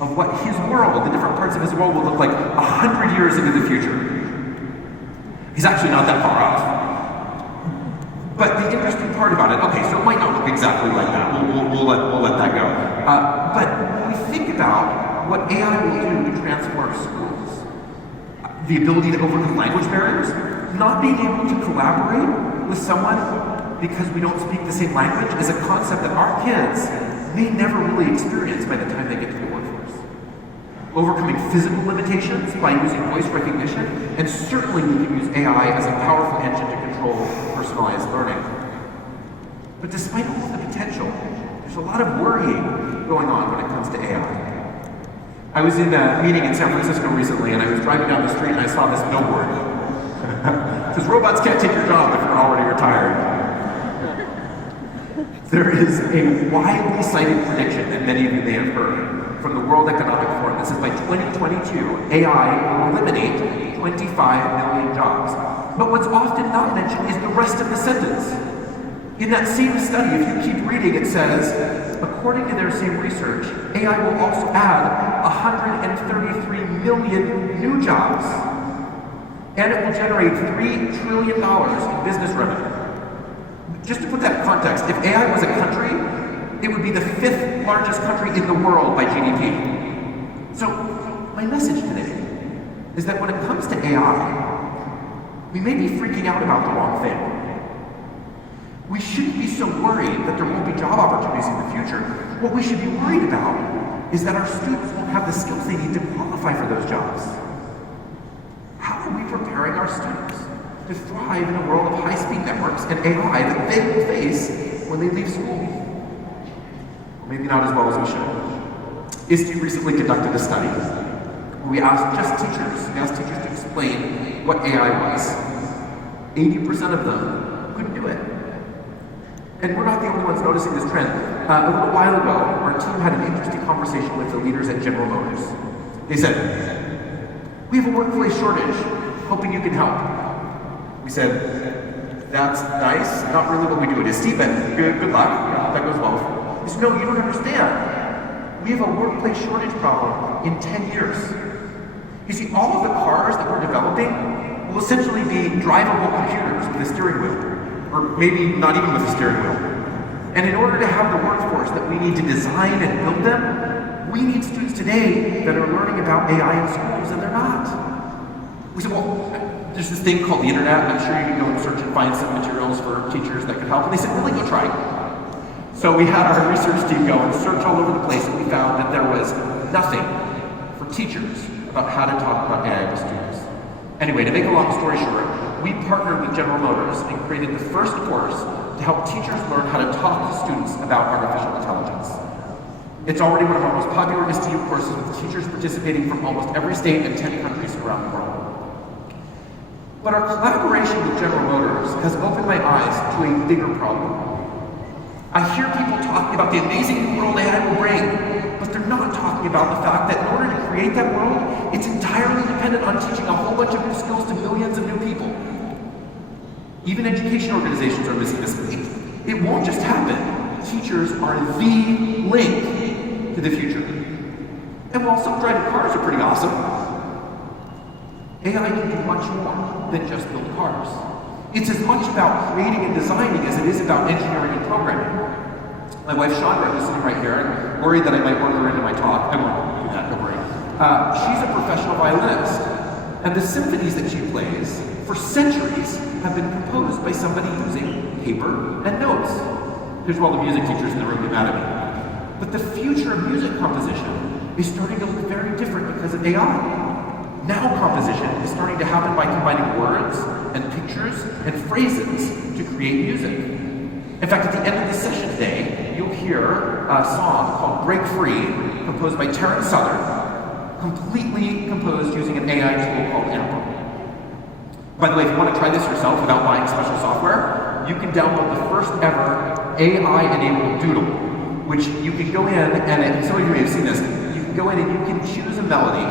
of what his world, the different parts of his world, will look like 100 years into the future. He's actually not that far off. But the interesting part about it, okay, so it might not look exactly like that. We'll let that go. But when we think about what AI will do to transform schools, the ability to overcome language barriers, not being able to collaborate with someone because we don't speak the same language is a concept that our kids may never really experience by the time they get to the workforce. Overcoming physical limitations by using voice recognition, and certainly we can use AI as a powerful engine to control personalized learning. But despite all of the potential, there's a lot of worrying going on when it comes to AI. I was in a meeting in San Francisco recently, and I was driving down the street and I saw this billboard. It says, "Robots can't take your job if you're already retired." There is a widely cited prediction that many of you may have heard from the World Economic Forum that says by 2022, AI will eliminate 25 million jobs. But what's often not mentioned is the rest of the sentence. In that same study, if you keep reading, it says, according to their same research, AI will also add 133 million new jobs, and it will generate $3 trillion in business revenue. Just to put that in context, if AI was a country, it would be the 5th largest country in the world by GDP. So, my message today is that when it comes to AI, we may be freaking out about the wrong thing. We shouldn't be so worried that there won't be job opportunities in the future. What we should be worried about is that our students won't have the skills they need to qualify for those jobs. How are we preparing our students to thrive in a world of high-speed networks and AI that they will face when they leave school? Maybe not as well as we should. Iste recently conducted a study where we asked teachers to explain what AI was. 80% of them couldn't do it. And we're not the only ones noticing this trend. A little while ago, our team had an interesting conversation with the leaders at General Motors. They said, "We have a workplace shortage, hoping you can help." We said, "That's nice, not really what we do at Iste, but good luck, that goes well." They said, "No, you don't understand. We have a workplace shortage problem in 10 years. You see, all of the cars that we're developing will essentially be drivable computers with a steering wheel. Or maybe not even with a steering wheel. And in order to have the workforce that we need to design and build them, we need students today that are learning about AI in schools, and they're not." We said, "Well, there's this thing called the internet. I'm sure you can go and search and find some materials for teachers that could help." And they said, "Really, go try it." So we had our research team go and search all over the place, and we found that there was nothing for teachers about how to talk about AI with students. Anyway, to make a long story short, we partnered with General Motors and created the first course to help teachers learn how to talk to students about artificial intelligence. It's already one of our most popular ISTU courses, with teachers participating from almost every state and 10 countries around the world. But our collaboration with General Motors has opened my eyes to a bigger problem. I hear people talking about the amazing new world AI will bring, but they're not talking about the fact that in order to create that world, it's entirely dependent on teaching a whole bunch of new skills to millions of new people. Even education organizations are missing this link. It won't just happen. Teachers are the link to the future. And while self-driving cars are pretty awesome, AI can do much more than just build cars. It's as much about creating and designing as it is about engineering and programming. My wife Chandra, who's sitting right here, I'm worried that I might work her into my talk. I won't do that, don't worry. She's a professional violinist, and the symphonies that she plays for centuries have been composed by somebody using paper and notes. Here's where all the music teachers in the room get mad at me. But the future of music composition is starting to look very different because of AI. Now composition is starting to happen by combining words and pictures and phrases to create music. In fact, at the end of the session today, you'll hear a song called Break Free, composed by Terrence Southern, completely composed using an AI tool called Amber. By the way, if you want to try this yourself without buying special software, you can download the first ever AI-enabled doodle, which you can go in and some of you may have seen this, you can go in and you can choose a melody,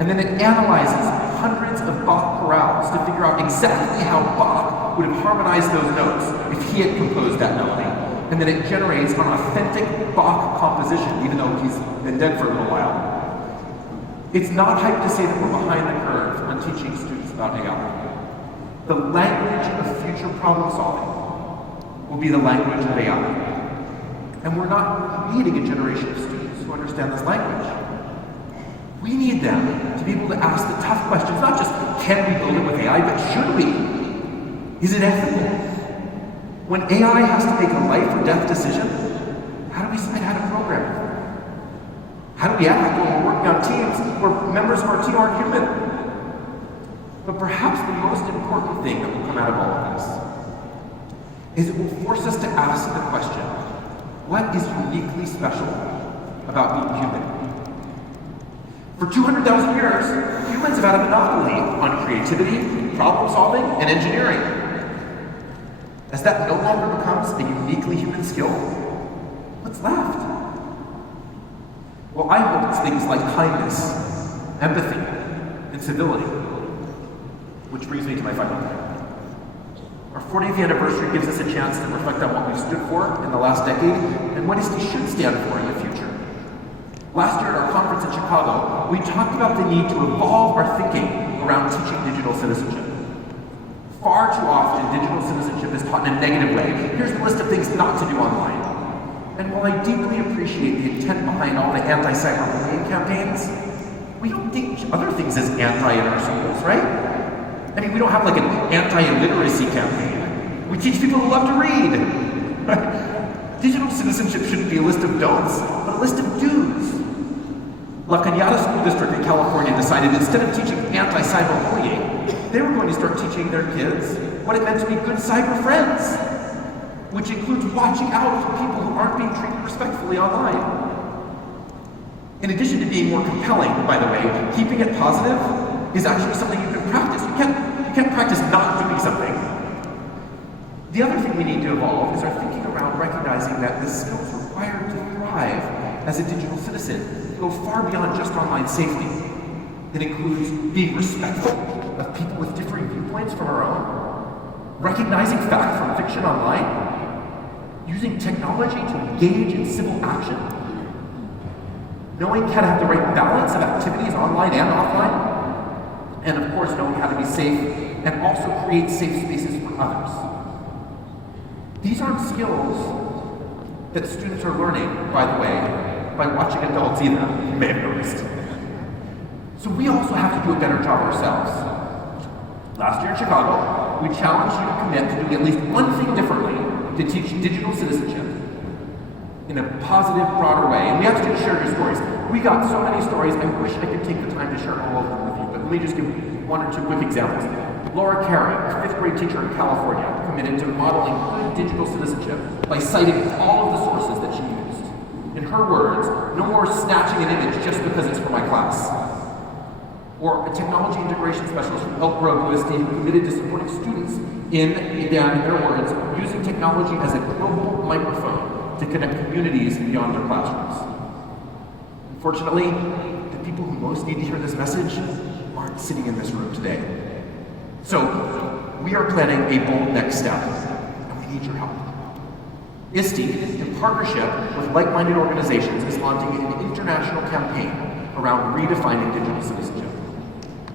and then it analyzes hundreds of Bach chorales to figure out exactly how Bach would have harmonized those notes if he had composed that melody. And then it generates an authentic Bach composition, even though he's been dead for a little while. It's not hype to say that we're behind the curve on teaching students about AI. The language of future problem solving will be the language of AI. And we're not needing a generation of students who understand this language. We need them to be able to ask the tough questions, not just can we build it with AI, but should we? Is it ethical? When AI has to make a life or death decision, how do we decide how to program it? How do we act when we're working on teams where members of our team aren't human? But perhaps the most important thing that will come out of all of this is it will force us to ask the question, what is uniquely special about being human? For 200,000 years, humans have had a monopoly on creativity, problem solving, and engineering. As that no longer becomes a uniquely human skill, what's left? Well, I hope it's things like kindness, empathy, and civility. Which brings me to my final point. Our 40th anniversary gives us a chance to reflect on what we stood for in the last decade and what Iste should stand for in the future. Last year at our conference in Chicago, we talked about the need to evolve our thinking around teaching digital citizenship. Far too often, digital citizenship is taught in a negative way. Here's a list of things not to do online. And while I deeply appreciate the intent behind all the anti-cyberbullying campaigns, we don't teach other things as anti in our schools, right? I mean, we don't have like an anti-illiteracy campaign. We teach people who love to read. Digital citizenship shouldn't be a list of don'ts, but a list of do's. La Cañada School District in California decided instead of teaching anti-cyberbullying, they were going to start teaching their kids what it meant to be good cyber friends, which includes watching out for people who aren't being treated respectfully online. In addition to being more compelling, by the way, keeping it positive is actually something you can practice. You can't practice not doing something. The other thing we need to evolve is our thinking around recognizing that the skills required to thrive as a digital citizen go far beyond just online safety. It includes being respectful of people with differing viewpoints from our own, recognizing fact from fiction online, using technology to engage in civil action, knowing how to have the right balance of activities online and offline, and of course knowing how to be safe and also create safe spaces for others. These aren't skills that students are learning, by the way, by watching adults either, you may have noticed. So we also have to do a better job ourselves. Last year in Chicago, we challenged you to commit to doing at least one thing differently to teach digital citizenship in a positive, broader way. And we asked you to share your stories. We got so many stories, I wish I could take the time to share all of them with you, but let me just give one or two quick examples. Laura Carey, a 5th grade teacher in California, committed to modeling good digital citizenship by citing all of the sources that she used. In her words, no more snatching an image just because it's for my class. Or a technology integration specialist from Elk Grove, USD, who committed to supporting students in their words, using technology as a global microphone to connect communities beyond their classrooms. Unfortunately, the people who most need to hear this message aren't sitting in this room today. So, we are planning a bold next step, and we need your help. Iste, in partnership with like-minded organizations, is launching an international campaign around redefining digital citizenship.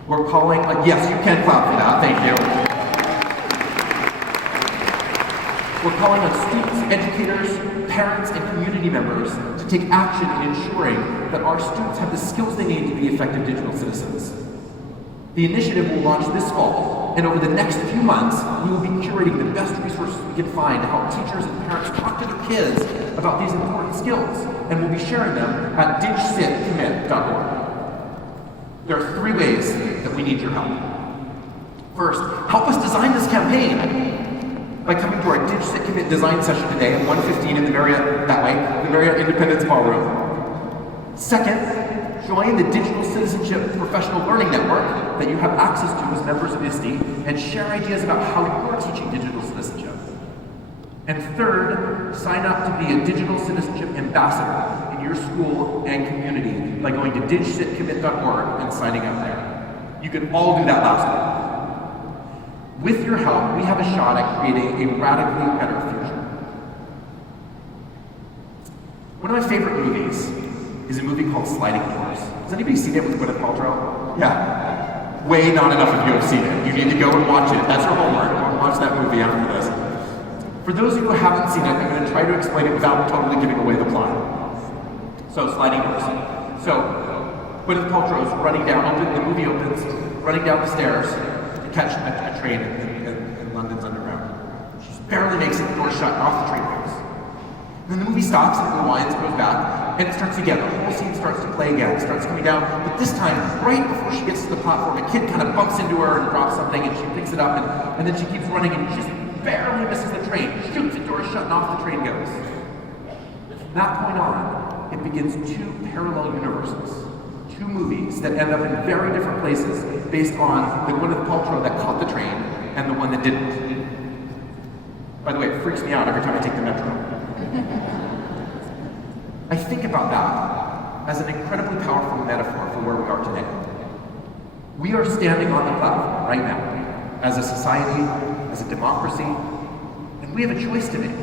We're calling, yes, you can clap for that, thank you. We're calling on students, educators, parents, and community members to take action in ensuring that our students have the skills they need to be effective digital citizens. The initiative will launch this fall, and over the next few months, we will be curating the best resources we can find to help teachers and parents talk to their kids about these important skills, and we'll be sharing them at digcitcommit.org. There are 3 ways that we need your help. First, help us design this campaign by coming to our DigCit Commit design session today at 1:15 in the Marriott Independence Ballroom. Second, join the Digital Citizenship Professional Learning Network that you have access to as members of Iste and share ideas about how you're teaching digital citizenship. And third, sign up to be a digital citizenship ambassador in your school and community by going to digcitcommit.org and signing up there. You can all do that last one. With your help, we have a shot at creating a radically better future. One of my favorite movies is a movie called Sliding Doors. Has anybody seen it with Gwyneth Paltrow? Yeah. Way not enough of you have seen it. You need to go and watch it. That's your homework. Go and watch that movie after this. For those of you who haven't seen it, I'm going to try to explain it without totally giving away the plot. So, Sliding Doors. So, Gwyneth Paltrow is running down, the movie opens, running down the stairs to catch a train in London's Underground. She barely makes it, the door shut, and off the train goes. And then the movie stops and rewinds, goes back, and it starts again. The whole scene starts to play again, starts coming down, but this time, right before she gets to the platform, a kid kind of bumps into her and drops something, and she picks it up, and then she keeps running and just barely misses the train, shoots, the door shut, and off the train goes. From that point on, it begins two parallel universes. Two movies that end up in very different places based on the Gwyneth Paltrow that caught the train and the one that didn't. By the way, it freaks me out every time I take the metro. I think about that as an incredibly powerful metaphor for where we are today. We are standing on the platform right now as a society, as a democracy, and we have a choice to make.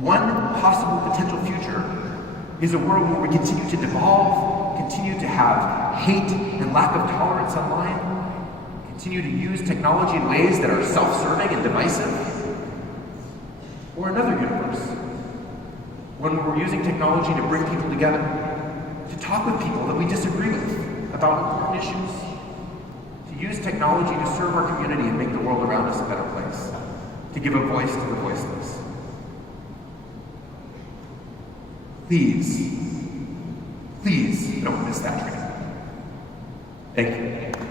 One possible potential future is a world where we continue to devolve, continue to have hate and lack of tolerance online, continue to use technology in ways that are self-serving and divisive, or another universe, one where we're using technology to bring people together, to talk with people that we disagree with about important issues, to use technology to serve our community and make the world around us a better place, to give a voice to the voiceless. Please don't miss that train. Thank you.